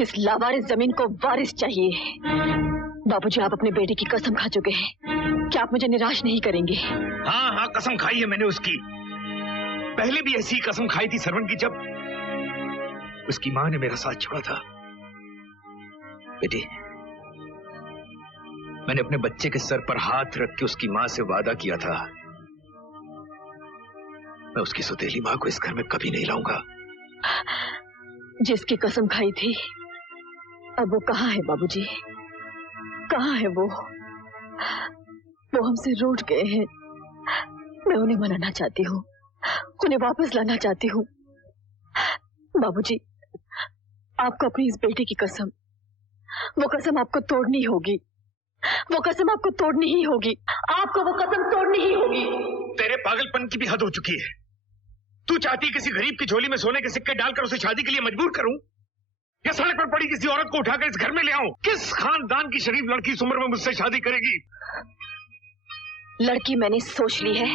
इस लावारिस जमीन को वारिस चाहिए। बाबूजी, आप अपने बेटे की कसम खा चुके हैं। क्या आप मुझे निराश नहीं करेंगे? हाँ हाँ, कसम खाई है मैंने उसकी। पहले भी ऐसी कसम खाई थी सरवण की, जब उसकी मां ने मेरा साथ छोड़ा था। बेटी, मैंने अपने बच्चे के सर पर हाथ रख के उसकी मां से वादा किया था, मैं उसकी सौतेली मां को इस घर में कभी नहीं लाऊंगा। जिसकी कसम खाई थी, अब वो कहाँ है बाबूजी? कहाँ है वो हमसे रूठ गए हैं। मैं उन्हें मनाना चाहती हूँ, उन्हें वापस लाना चाहती हूँ। बाबूजी, आपको अपनी इस बेटी की कसम, वो कसम आपको तोड़नी होगी। वो कसम आपको तोड़नी ही होगी। आपको वो कसम तोड़नी ही होगी। तेरे पागलपन की भी हद हो चुकी है। तू चाहती है किसी गरीब की झोली में सोने के सिक्के डालकर उसे शादी के लिए मजबूर करूं, या सड़क पर पड़ी किसी औरत को उठाकर इस घर में ले आऊं? किस खानदान की शरीफ लड़की इस उम्र में मुझसे शादी करेगी? लड़की मैंने सोच ली है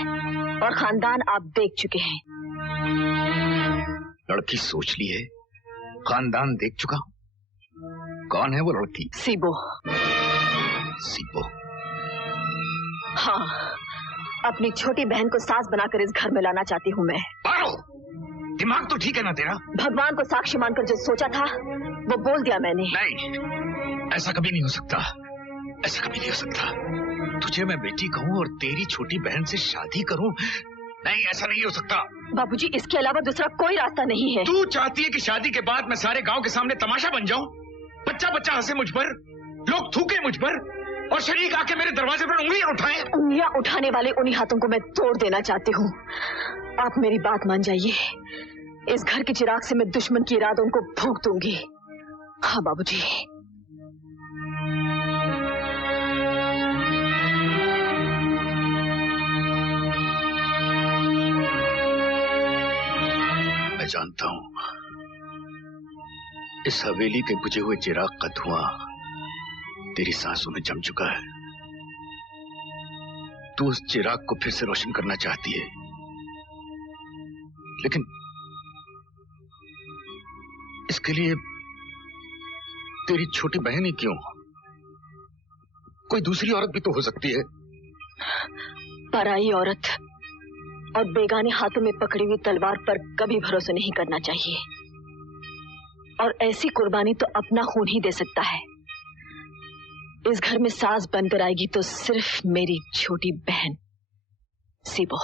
और खानदान आप देख चुके हैं। लड़की सोच ली है, खानदान देख चुका हूं। कौन है वो लड़की? सीबो। सीबो? हाँ, अपनी छोटी बहन को सास बनाकर इस घर में लाना चाहती हूँ मैं। पारो, दिमाग तो ठीक है ना तेरा? भगवान को साक्षी मानकर जो सोचा था वो बोल दिया मैंने। नहीं, ऐसा कभी नहीं हो सकता। ऐसा कभी नहीं हो सकता। तुझे मैं बेटी कहूँ और तेरी छोटी बहन से शादी करूँ? नहीं, ऐसा नहीं हो सकता। बाबूजी, इसके अलावा दूसरा कोई रास्ता नहीं है। तू चाहती है कि शादी के बाद मैं सारे गांव के सामने तमाशा बन जाऊं? बच्चा बच्चा हंसे मुझ पर, लोग थूके मुझ पर, और शरीक आके मेरे दरवाजे पर उंगलियां उठाएं? उंगलियां उठाने वाले उन्हीं हाथों को मैं तोड़ देना चाहती हूँ। आप मेरी बात मान जाइए। इस घर के चिराग से मैं दुश्मन के इरादों को फूंक दूंगी। हाँ बाबूजी। मैं जानता हूं इस हवेली के बुझे हुए चिराग का धुआं तेरी सांसों में जम चुका है। तू उस चिराग को फिर से रोशन करना चाहती है, लेकिन इसके लिए तेरी छोटी बहन ही क्यों? कोई दूसरी औरत भी तो हो सकती है। पराई औरत और बेगाने हाथों में पकड़ी हुई तलवार पर कभी भरोसा नहीं करना चाहिए। और ऐसी कुर्बानी तो अपना खून ही दे सकता है। इस घर में सास बनकर आएगी तो सिर्फ मेरी छोटी बहन सीबो।